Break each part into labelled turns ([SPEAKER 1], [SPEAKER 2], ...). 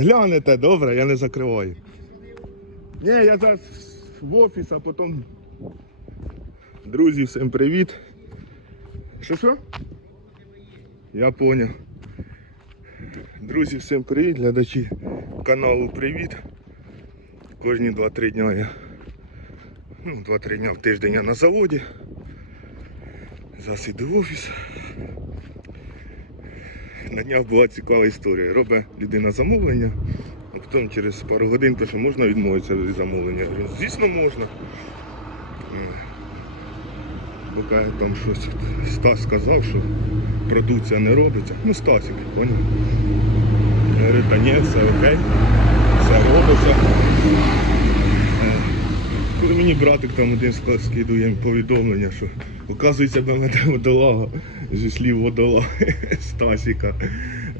[SPEAKER 1] Глянете, добре, я не закриваю. Ні, я зараз в офіс, а потім. Друзі, всім привіт. Що що? Я поняв. Друзі, всім привіт, глядачі каналу Привіт. Кожні 2-3 дня я. Ну, 2-3 дня в тиждень я на заводі. Зараз іду в офіс. На днях була цікава історія. Робить людина замовлення, а потім через пару годин пише, можна відмовитися від замовлення. Я говорю, звісно, можна. Е, Бо там щось Стас сказав, що продукція не робиться. Ну, Стасик, поняв? Я говорю, та ні, все окей, все робиться. Е, Коли мені братик там один скидує повідомлення, що оказується БМД водолага зі слів водолаги Стасіка.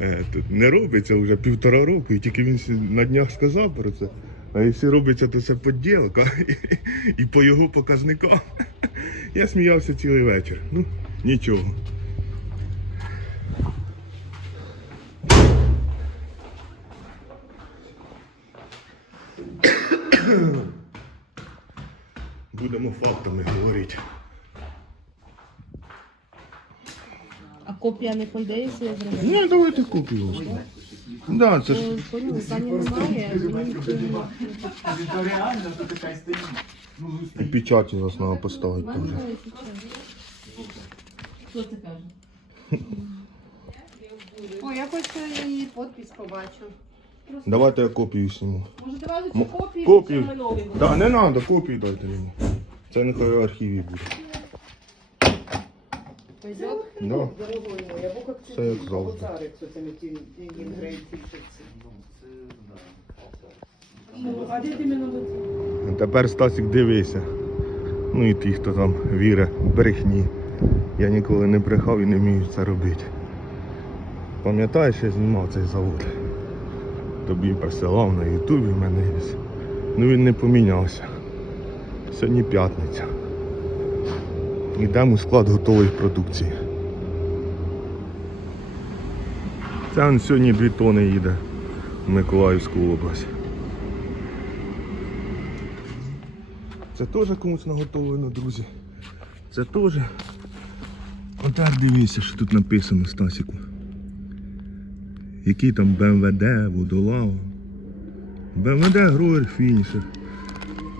[SPEAKER 1] е, не робиться вже півтора року, і тільки він на днях сказав про це. А якщо робиться, то це поділка. І по його показникам. Я сміявся цілий вечір. Ну, нічого. Будемо фактами говорити.
[SPEAKER 2] Копія не пойде, якщо я зроблю?
[SPEAKER 1] Ну, давайте купимо. Да, це ж
[SPEAKER 2] немає,
[SPEAKER 3] така стоїть. Ну,
[SPEAKER 1] і печаті нас треба поставити теж.
[SPEAKER 2] Хто це каже?
[SPEAKER 4] О, я хочу її підпис побачу.
[SPEAKER 1] Давайте я копію зніму.
[SPEAKER 2] Може, давайте
[SPEAKER 1] М-
[SPEAKER 2] цю копію,
[SPEAKER 1] копію.
[SPEAKER 2] нові?
[SPEAKER 1] Так, не треба, копію дайте мені. Це нехай в архіві буде.
[SPEAKER 4] Пойдет?
[SPEAKER 1] Да.
[SPEAKER 5] Дорогой мой, або как
[SPEAKER 1] Це як завжди.
[SPEAKER 5] царицю цими ті інгредієнти.
[SPEAKER 2] Ну, а де ти мене на
[SPEAKER 1] Тепер Стасік дивися. Ну і ті, хто там вірить брехні. Я ніколи не брехав і не вмію це робити. Пам'ятаєш, я знімав цей завод. Тобі присилав на Ютубі в мене є. Ну він не помінявся. Сьогодні п'ятниця. Йдемо у склад готової продукції. Це он сьогодні дві тони їде в Миколаївську область. Це теж комусь наготовлено, друзі. Це теж. Отак дивіться, що тут написано Стасіку. Який там БМВД, водолава. БМВД, Гроєр, фінішер.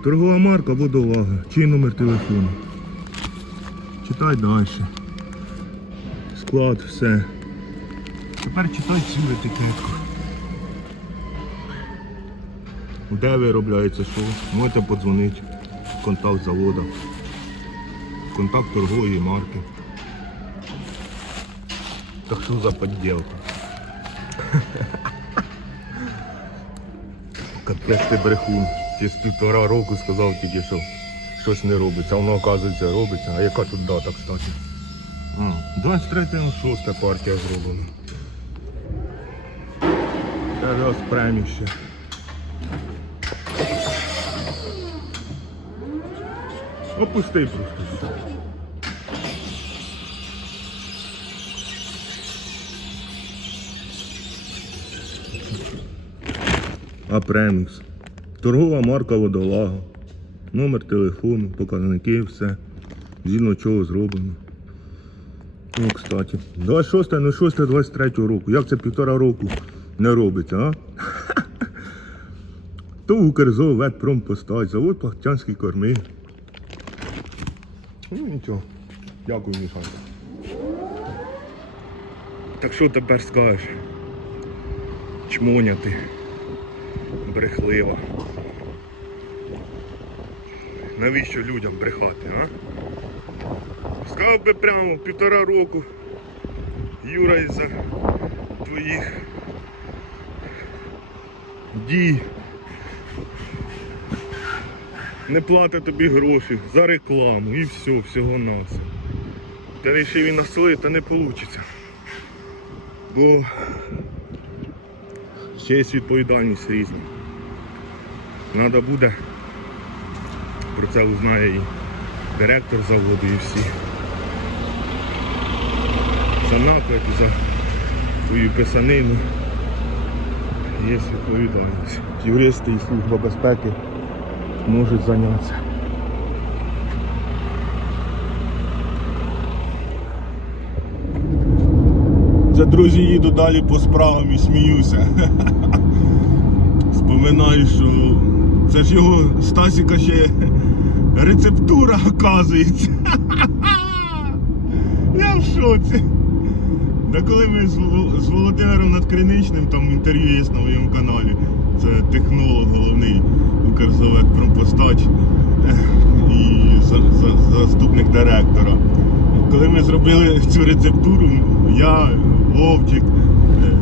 [SPEAKER 1] Торгова марка, водолага. Чий номер телефону. Читай далі. Склад, все. Тепер читай цю етикетку. Де виробляється що? Можете подзвонити. Контакт заводу. Контакт торгової марки. Так що за подділка? Капець ти брехун. Через півтора року сказав тільки, що щось не робиться, воно оказується робиться. А яка тут дата, кстати? 23.06 партія зроблена. Це раз преміще. Опусти просто. А премікс. Торгова марка водолага. Номер телефону, показники, все. Згідно чого зроблено. Ну, кстати. 26 ну 6 23 року. Як це півтора року не робиться, а? То Укрзо, ветпромпостать, завод Пахтянські корми. Ну нічого. Дякую, Михайло. Так що тепер скажеш? Чмоняти. Брехлива. Навіщо людям брехати, а? Сказав би прямо півтора року. Юра із-за твоїх дій не платить тобі гроші за рекламу і все, всього нас. Та рішив і наслити, та не вийде. Бо ще відповідальність різна. Треба буде, про це узнає і директор заводу і всі. За наклеп, за твою писанину. є відповідальність. Юристи і служба безпеки можуть зайнятися. Це, друзі, їду далі по справам і сміюся. Споминаю, що це ж його Стасіка ще рецептура, оказується. Я в шоці. Да коли ми з, Вол- з Володимиром Надкриничним, там інтерв'ю є на моєму каналі, це технолог головний Укрзавод Промпостач і за, за- заступник директора. Коли ми зробили цю рецептуру, я, Вовчик, е,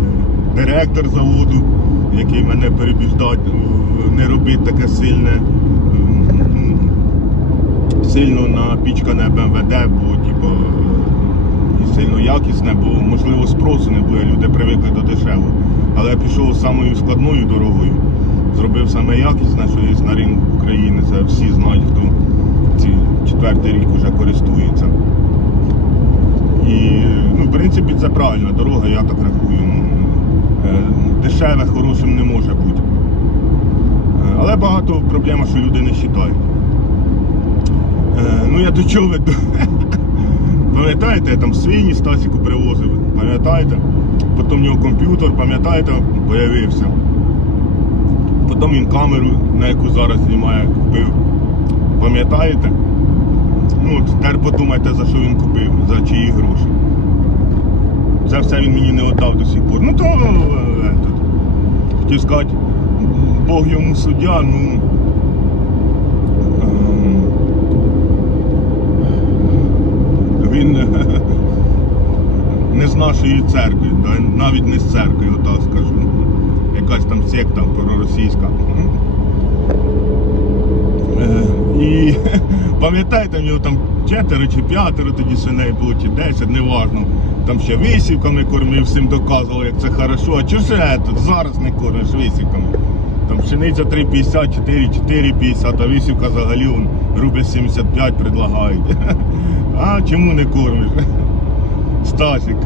[SPEAKER 1] директор заводу, який мене перебіждав не робити таке сильне, сильно напічкане БМВД, бо типу, і сильно якісне, бо можливо спросу не буде, люди привикли до дешевого. Але я пішов самою складною дорогою, зробив саме якісне, що є на ринку України. Це всі знають, хто ці четвертий рік вже користується. І ну, в принципі це правильна дорога, я так рахую. Ну, е, Дешеве, хорошим не може бути. Е, Але багато проблем, що люди не вважають. Е, Ну я до чого веду? Пам'ятаєте, я там свині Стасіку привозив, пам'ятаєте? Потім в нього комп'ютер, пам'ятаєте, появився. Потім він камеру, на яку зараз знімає, купив. Пам'ятаєте? Ну, тепер подумайте, за що він купив, за чиї гроші. Це все він мені не віддав до сих пор. Ну то е, этот, хотів сказати, Бог йому суддя, ну. ем, він е, не з нашої церкви, навіть не з церкви, отак скажу. Якась там секта проросійська. Е, І пам'ятаєте, в нього там четверо чи п'ятеро тоді свиней було, чи десять, неважно. Там ще висівками кормив, всім доказував, як це хорошо. А чого ж е, тут зараз не кормиш висівками? Там пшениця 3,50, 4,50, а висівка взагалі он, рубль 75 предлагають. А чому не кормиш? Стасик.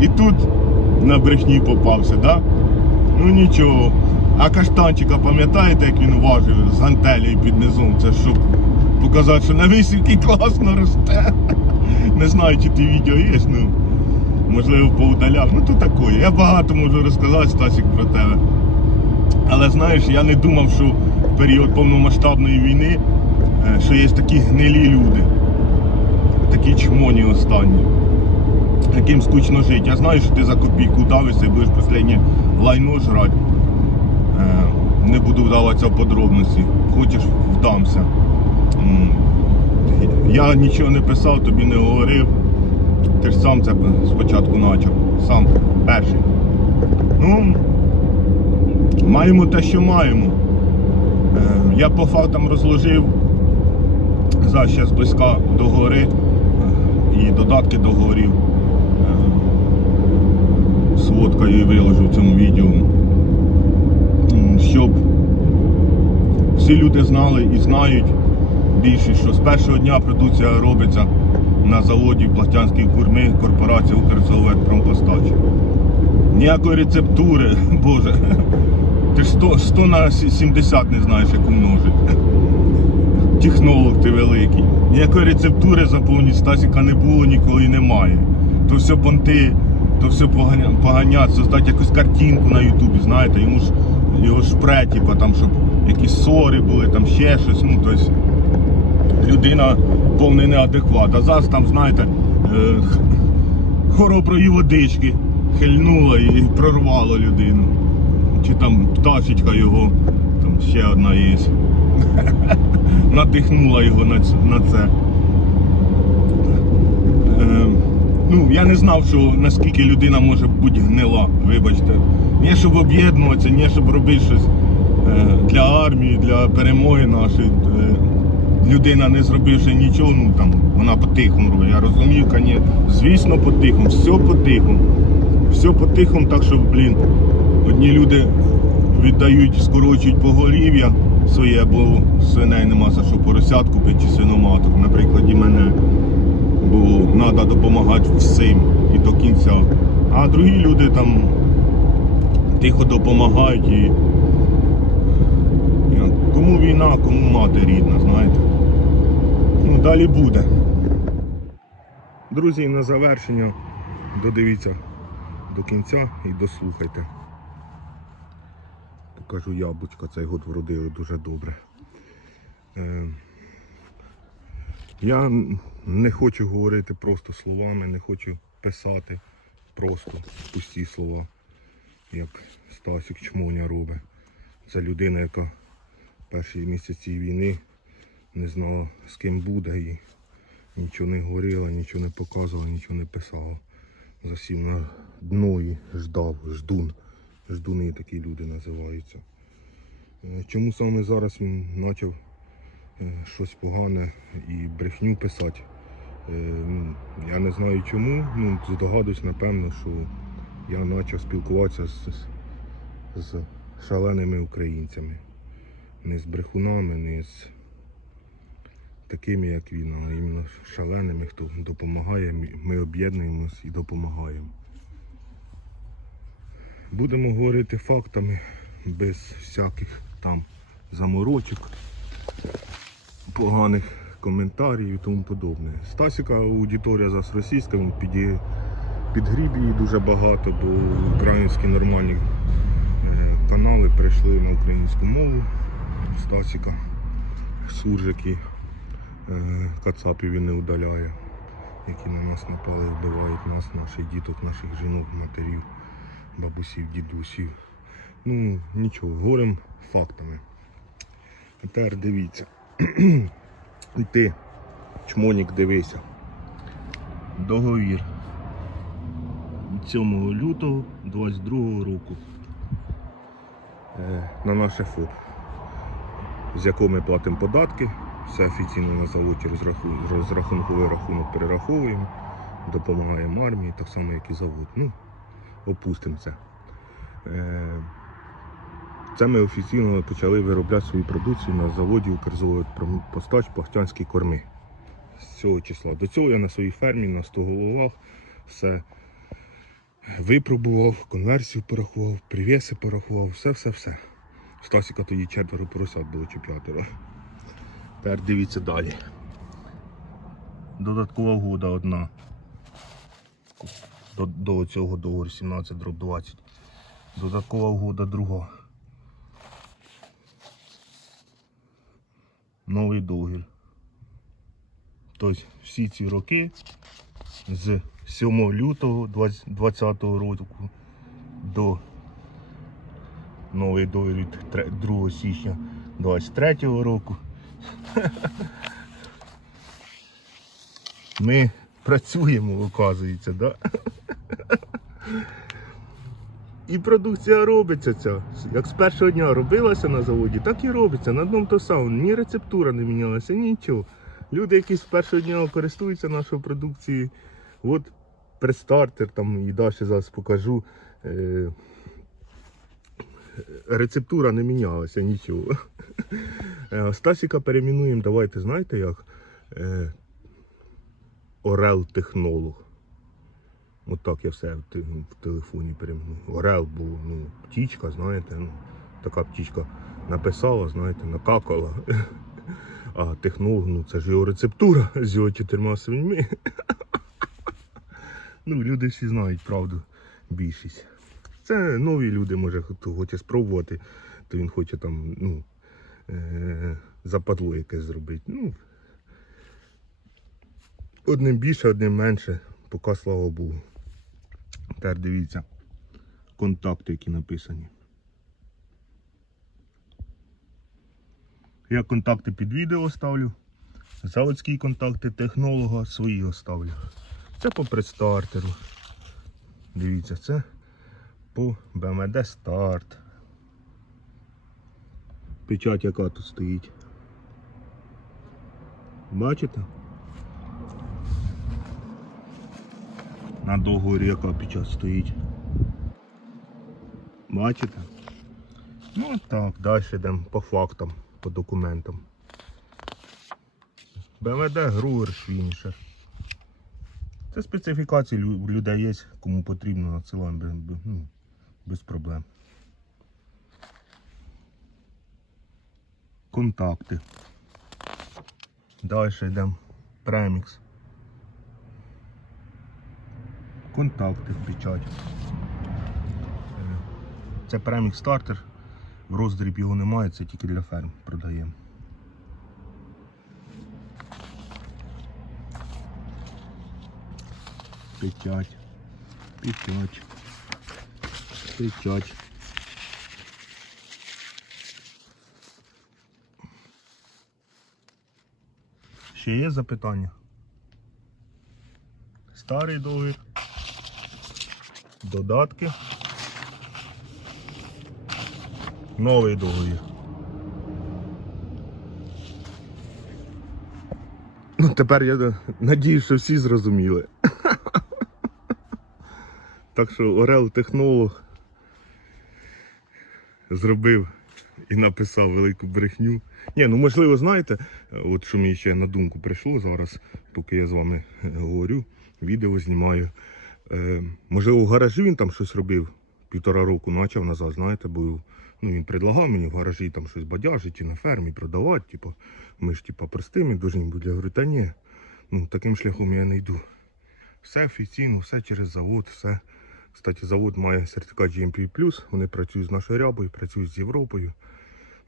[SPEAKER 1] І тут на брехні попався, да? Ну нічого. А каштанчика, пам'ятаєте, як він важив з гантелею під низом? Це щоб показати, що на висівки класно росте. Не знаю, чи ти відео є, ну можливо поудаляв. Ну то такое. Я багато можу розказати, Стасік, про тебе. Але знаєш, я не думав, що в період повномасштабної війни, е, що є такі гнилі люди, такі чмоні останні, яким скучно жити. Я знаю, що ти за копійку давишся і будеш останнє лайно жрати. Е, Не буду вдаватися в подробності. Хочеш вдамся. Я нічого не писав, тобі не говорив. Ти ж сам це спочатку почав. Сам перший. Ну, маємо те, що маємо. Е, Я по фактам розложив за ще зблизька до гори і додатки до горів. Е, Сводкою і виложу в цьому відео. Щоб всі люди знали і знають більше, що з першого дня продукція робиться на заводі Плахтянської курми корпорації Укрзавод Промпостач. Ніякої рецептури, Боже. Ти ж 100, 100 на 70 не знаєш, як умножити. Технолог ти великий. Ніякої рецептури заповніть Стасіка не було ніколи немає. То все понти, то все поганя- поганять, создати якусь картинку на Ютубі, знаєте, йому ж його ж пре, типу, там, щоб якісь ссори були, там ще щось. Ну, тобто людина повний неадекват. А зараз там, знаєте, е, хороброї водички хильнуло і прорвало людину. Чи там пташечка його, там ще одна є. Надихнула його на, на це. Е, ну, я не знав, що наскільки людина може бути гнила, вибачте. Не щоб об'єднуватися, не щоб робити щось е, для армії, для перемоги нашої. Е, людина не зробивши нічого, ну там вона по-тихому робить. Я розумію, коні, звісно, по-тихому, все по-тихому. Все по-тихому, так що, блін, одні люди віддають, скорочують поголів'я своє, бо свиней нема за що поросят купити чи свиноматок. На прикладі мене. Бо треба допомагати всім і до кінця. А другі люди там тихо допомагають і. і Кому війна, кому мати рідна, знаєте. Ну, далі буде. Друзі, на завершення додивіться до кінця і дослухайте. Покажу яблучка, цей год вродили дуже добре. Е, я не хочу говорити просто словами, не хочу писати просто пусті слова, як Стасік Чмоня робить. Це людина, яка перші місяці війни не знала з ким буде і нічого не говорила, нічого не показувала, нічого не писала. Засів на дно і ждав, ждун. Ждуни такі люди називаються. Е, Чому саме зараз він почав е, щось погане і брехню писати? Е, ну, Я не знаю чому, ну, здогадуюсь, напевно, що я почав спілкуватися з, з шаленими українцями. Не з брехунами, не з такими, як він, а іменно шаленими, хто допомагає. Ми- об'єднуємось і допомагаємо. Будемо говорити фактами, без всяких там заморочок, поганих коментарів і тому подобне. Стасіка аудиторія зараз російська, він піді, підгріб її дуже багато, бо українські нормальні е, канали перейшли на українську мову. Стасіка, суржики, е, кацапів він не удаляє, які на нас напали, вбивають нас, наших діток, наших жінок, матерів, бабусів, дідусів. Ну, нічого, говоримо фактами. Тепер дивіться. Ти, чмонік, дивися. Договір. Від 7 лютого 22 року. Е, на наше ФОП. З якого ми платимо податки. Все офіційно на заводі розраху- розрахунковий рахунок перераховуємо, допомагаємо армії, так само, як і завод. Ну, опустимо це. Е, Це ми офіційно почали виробляти свою продукцію на заводі Укрзавод постач Пахтянські корми. З цього числа. До цього я на своїй фермі на 100 головах все випробував, конверсію порахував, привіси порахував, все-все-все. Стасіка тоді четверо поросят було чи п'ятеро. Тепер дивіться далі. Додаткова угода одна. До, до цього договору 17 дроб 20. Додаткова угода друга. Новий договір. Тобто всі ці роки з 7 лютого 2020 року до новий договір від 2 січня 2023 року. Ми працюємо, оказується, да? І продукція робиться ця. Як з першого дня робилася на заводі, так і робиться. На одному то самому. Ні рецептура не мінялася, нічого. Люди, які з першого дня користуються нашою продукцією, от предстартер там і далі зараз покажу. Е- рецептура не мінялася, нічого. Е, Стасіка перейменуємо, давайте, знаєте як? Е- Орел технолог. От я все в, телефоні перейменую. Орел був, ну, птічка, знаєте, ну, така птічка написала, знаєте, накакала. А технолог, ну це ж його рецептура з його чотирма свиньми. Ну, люди всі знають правду, більшість. Це нові люди, може, хто хоче спробувати, то він хоче там, ну, е- западло якесь зробити. Ну, одним більше, одним менше, поки слава Богу. Тепер дивіться контакти, які написані. Я контакти під відео ставлю. Заводські контакти технолога свої оставлю. Це по предстартеру. Дивіться, це по BMD старт. Печать яка тут стоїть. Бачите? на договорі, яка час стоїть. Бачите? Ну так, далі йдемо по фактам, по документам. БМД Грувер Швіншер. Це специфікації людей є, кому потрібно, надсилаємо ну, без проблем. Контакти. Далі йдемо премікс. Контакти, печать. Е, Це премікс стартер. В роздріб його немає, це тільки для ферм продаємо. Печать. Печать. Печать. Ще є запитання? Старий договір. Додатки. Новий договір. Ну, тепер я надіюсь, що всі зрозуміли. Так що Орел технолог зробив і написав велику брехню. Ні, ну можливо, знаєте, от що мені ще на думку прийшло зараз, поки я з вами говорю, відео знімаю. Е, можливо, в гаражі він там щось робив півтора року почав назад, знаєте, бо ну, він предлагав мені в гаражі там щось бадяжити на фермі продавати. Типу, ми ж типу, простими дуже бути. Я говорю, та ні, ну таким шляхом я не йду. Все офіційно, все через завод, все. Кстати, завод має сертифікат GMP+, вони працюють з нашою рябою, працюють з Європою.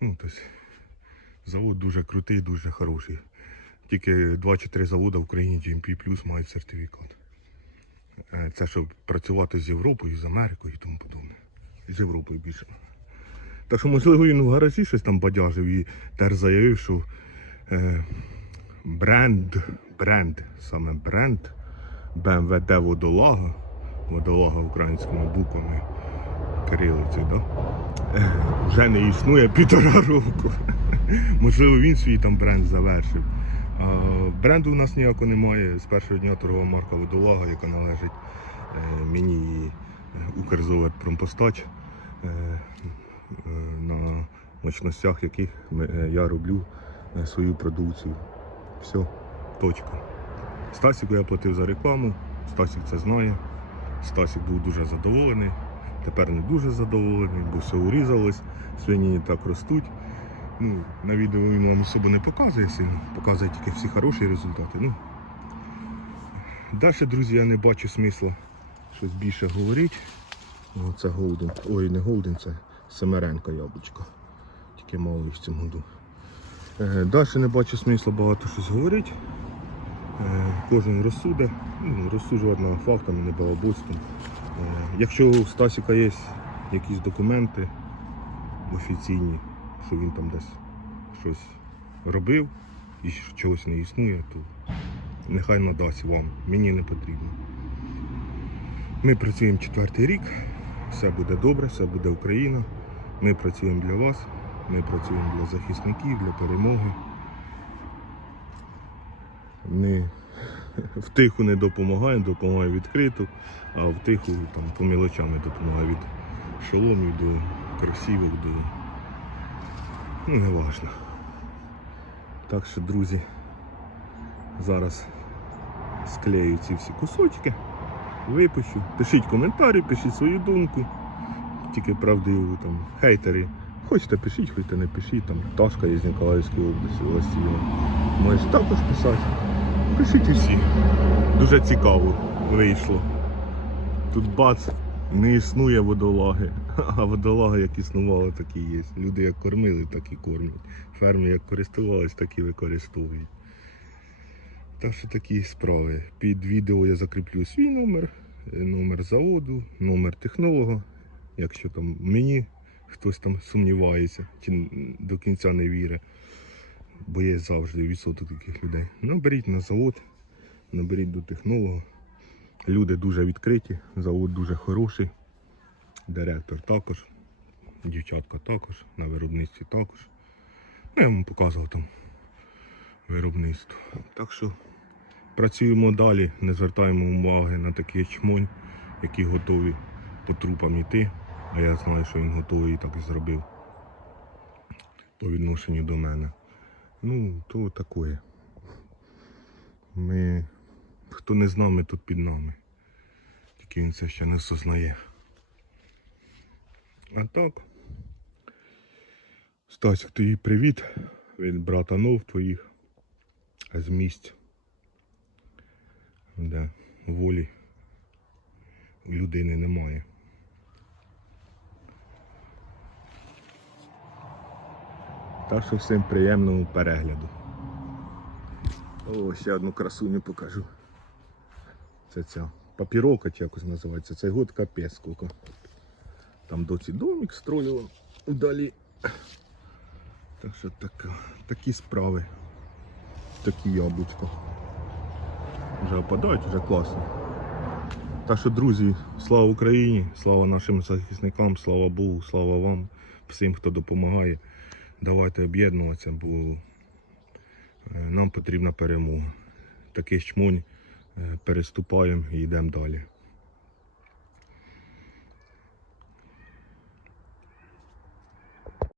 [SPEAKER 1] Ну, тобто, завод дуже крутий, дуже хороший. Тільки 2 чи 3 заводи в Україні GMP мають сертифікат. Е, Це щоб працювати з Європою, з Америкою і тому подобне. З Європою більше. Так що, можливо, він в гаражі щось там бадяжив і теж заявив, що е, бренд, бренд, саме бренд BMW водолага, водолага українськими буквами кирилицею, да? Е, вже не існує півтора року. Можливо, він свій там бренд завершив. Бренду у нас ніякого немає. З першого дня торгова марка водолага, яка належить е, мені і е, Укрзолет Промпостач, е, на мощностях яких я роблю свою продукцію. Все, точка. Стасіку я платив за рекламу, Стасік це знає. Стасік був дуже задоволений. Тепер не дуже задоволений, бо все урізалось, свині так ростуть. Ну, на відео він вам особо не показує сильно, показує тільки всі хороші результати. Ну. Далі, друзі, я не бачу смисла щось більше говорити. О, це Голден. Ой, не Голден, це Семеренка яблучко. Тільки мало їх в цьому году. Е, Далі не бачу смисла багато щось говорити. Е, Кожен розсуде, ну, розсуджувати на фактами, не балабольством. Е, Якщо у Стасіка є якісь документи офіційні, що він там десь щось робив і чогось не існує, то нехай надасть вам. Мені не потрібно. Ми працюємо четвертий рік, все буде добре, все буде Україна. Ми працюємо для вас, ми працюємо для захисників, для перемоги. Не втиху не допомагаємо, допомагаємо відкрито, а втиху там по мілочам не допомагаю від шоломів до кросівок до. Ну, не важно. Так що, друзі, зараз склею ці всі кусочки, випущу. Пишіть коментарі, пишіть свою думку. Тільки правдиву там хейтери. Хочете пишіть, хочете не пишіть, там Ташка є з Ніколаївської області, Васильєва. Можеш також писати. Пишіть усі. Дуже цікаво вийшло. Тут бац, не існує водолаги. А водолаги як існували, так і є. Люди як кормили, так і кормять. Ферми як користувались, так і використовують. Так що такі справи. Під відео я закріплю свій номер, е, номер заводу, номер технолога. Якщо там мені хтось там сумнівається чи до кінця не вірить. Бо є завжди відсоток таких людей. Наберіть на завод, наберіть до технолога. Люди дуже відкриті, завод дуже хороший. Директор також, дівчатка також, на виробництві також. Ну, я вам показував там виробництво. Так що працюємо далі, не звертаємо уваги на такий чмонь, які готові по трупам йти. А я знаю, що він готовий і так і зробив по відношенню до мене. Ну, то таке. Ми. Хто не з нами, тут під нами. Тільки він це ще не осознає. А так. Стасик, тобі привіт від брата нов твоїх з місць. Де волі у людини немає. Так що всім приємного перегляду. О, ще одну красуню покажу. Це ця папірока якось називається. Цей год капець. Там доці домик строїла вдалі. Так що така, такі справи. Такі яблучка. Вже опадають, вже класно. Так що, друзі, слава Україні, слава нашим захисникам, слава Богу, слава вам, всім, хто допомагає. Давайте об'єднуватися, бо е, нам потрібна перемога. Такий чмонь е, переступаємо і йдемо далі.